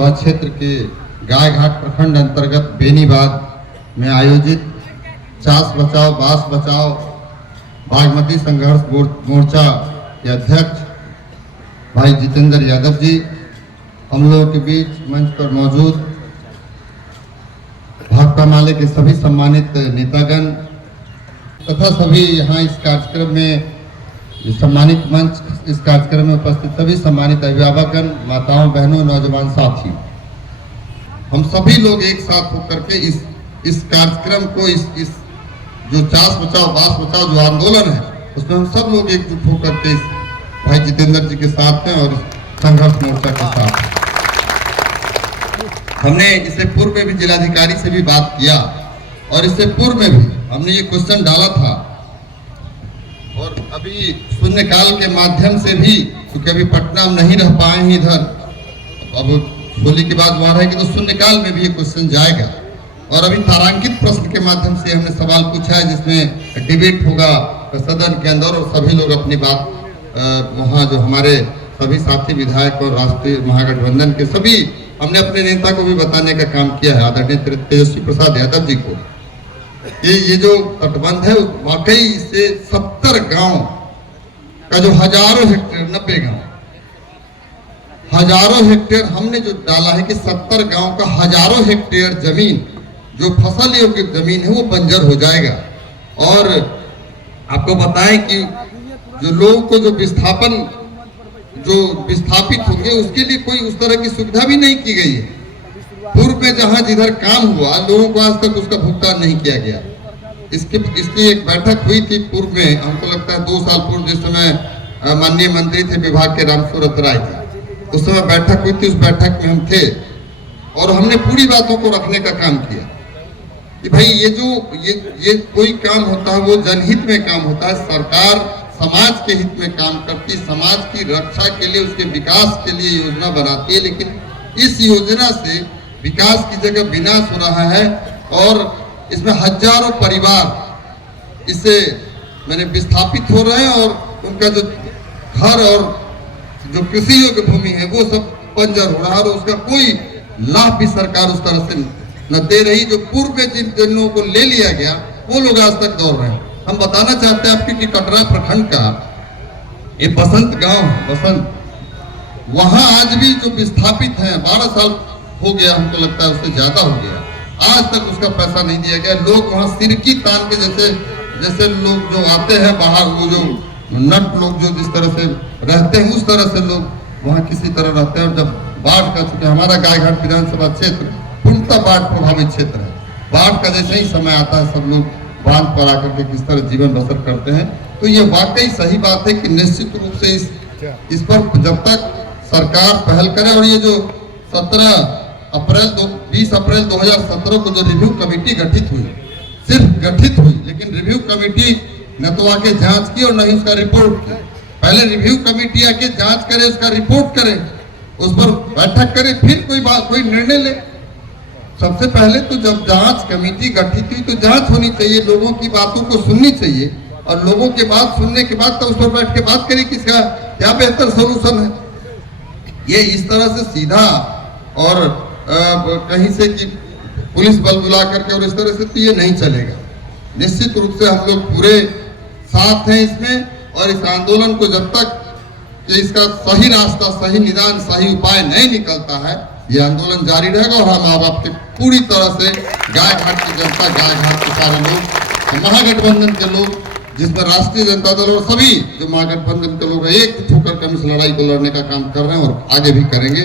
विधानसभा क्षेत्र के गायघाट प्रखंड अंतर्गत बेनीबाद में आयोजित चास बचाओ बास बचाओ बागमती संघर्ष मोर्चा के अध्यक्ष भाई जितेंद्र यादव जी, हम लोगों के बीच मंच पर मौजूद भाकपा माले के सभी सम्मानित नेतागण तथा सभी यहाँ इस कार्यक्रम में सम्मानित मंच, इस कार्यक्रम में उपस्थित सभी सम्मानित अभिभावकगण, माताओं, बहनों, नौजवान साथी, हम सभी लोग एक साथ होकर के इस कार्यक्रम को इस जो चास बचाओ बास बचाओ जो आंदोलन है उसमें हम सब लोग एकजुट होकर के इस भाई जितेंद्र जी के साथ हैं और संघर्ष मोर्चा के साथ। हमने इससे पूर्व में भी जिलाधिकारी से भी बात किया और इससे पूर्व में भी हमने ये क्वेश्चन डाला था और अभी शून्यकाल के माध्यम से भी, क्योंकि अभी पटना हम नहीं रह पाए हैं इधर, अब होली के बाद वहां रहेगी तो शून्यकाल में भी ये क्वेश्चन जाएगा और अभी तारांकित प्रश्न के माध्यम से हमने सवाल पूछा है जिसमें डिबेट होगा सदन के अंदर और सभी लोग अपनी बात वहाँ जो हमारे सभी साथी विधायक और राष्ट्रीय महागठबंधन के सभी हमने अपने नेता को भी बताने का काम किया है, आदरणीय तेजस्वी प्रसाद यादव जी को। ये जो तटबंध है वाकई से 70 गांव का जो हजारों हेक्टेयर, 90 गांव, हजारों हेक्टेयर हमने जो डाला है कि 70 गांव का हजारों हेक्टेयर जमीन जो फसल योग्य जमीन है वो बंजर हो जाएगा। और आपको बताएं कि जो लोगों को जो विस्थापित होंगे उसके लिए कोई उस तरह की सुविधा भी नहीं की गई है। पूर्व में जहां जिधर काम हुआ लोगों को आज तक उसका भुगतान नहीं किया गया। इसकी एक बैठक हुई थी पूर्व में, हमको लगता है 2 साल पूर्व, जिस समय माननीय मंत्री थे विभाग के रामसूरत राय जी, उस समय बैठक हुई थी। उस बैठक में हम थे और हमने पूरी बातों को रखने का काम किया कि भाई ये कोई काम होता है वो जनहित में काम होता है। सरकार समाज के हित में काम करती, समाज की रक्षा के लिए, उसके विकास के लिए योजना बनाती है, लेकिन इस योजना से विकास की जगह विनाश हो रहा है और इसमें हजारों परिवार इससे विस्थापित हो रहे हैं और उनका जो घर और जो कृषि योग्य भूमि है वो सब बंजर हो रहा है और उसका कोई लाभ भी सरकार उस तरह से न दे रही। जो पूर्व में जिन लोगों को ले लिया गया वो लोग आज तक दौड़ रहे हैं। हम बताना चाहते हैं आपकी कि कटरा प्रखंड का ये बसंत गांव, बसंत, वहां आज भी जो विस्थापित हैं 12 साल हो गया, हमको लगता है उससे ज्यादा हो गया, आज तक उसका पैसा नहीं दिया गया। लोग वहां सिरकी तान के जैसे लोग जो आते हैं बाहर, वो जो नट लोग जो जिस तरह से रहते हैं उस तरह से लोग वहां किसी तरह रहते हैं। और जब बाढ़ का, चूंकि हमारा गायघाट विधानसभा क्षेत्र पूर्णतः बाढ़ प्रभावित क्षेत्र है, बाढ़ का जैसे ही समय आता है सब लोग बांध पर आकर के किस तरह जीवन बसर करते हैं। तो ये वाकई सही बात है कि निश्चित रूप से इस पर जब तक सरकार पहल करे और ये जो 20 अप्रैल 2017 को जो रिव्यू कमेटी गठित हुई, सिर्फ गठित हुई, लेकिन रिव्यू कमेटी न तो आके जांच की और न ही उसका रिपोर्ट की। पहले रिव्यू कमेटी आके जांच करे, उसका रिपोर्ट करे, उस पर बैठक करे, फिर कोई निर्णय ले। सबसे पहले तो जब जांच कमेटी गठित हुई तो जांच होनी चाहिए, लोगों की बातों को सुननी चाहिए और लोगों के बात सुनने के बाद तो उस पर बैठ के बात करें कि इसका क्या बेहतर सोल्यूशन है। ये इस तरह से सीधा और कहीं से कि पुलिस बल बुला करके और इस तरह से तो ये नहीं चलेगा। निश्चित रूप से हम लोग पूरे साथ हैं इसमें और इस आंदोलन को जब तक कि इसका सही रास्ता, सही निदान, सही उपाय नहीं निकलता है, ये आंदोलन जारी रहेगा। और हम आप आपके पूरी तरह से गायघाट की जनता, गायघाट के सारे लोग, महागठबंधन के लोग, जिसमें राष्ट्रीय जनता दल और सभी जो महागठबंधन के लोग एक होकर के हम इस लड़ाई को लड़ने का काम कर रहे हैं और आगे भी करेंगे।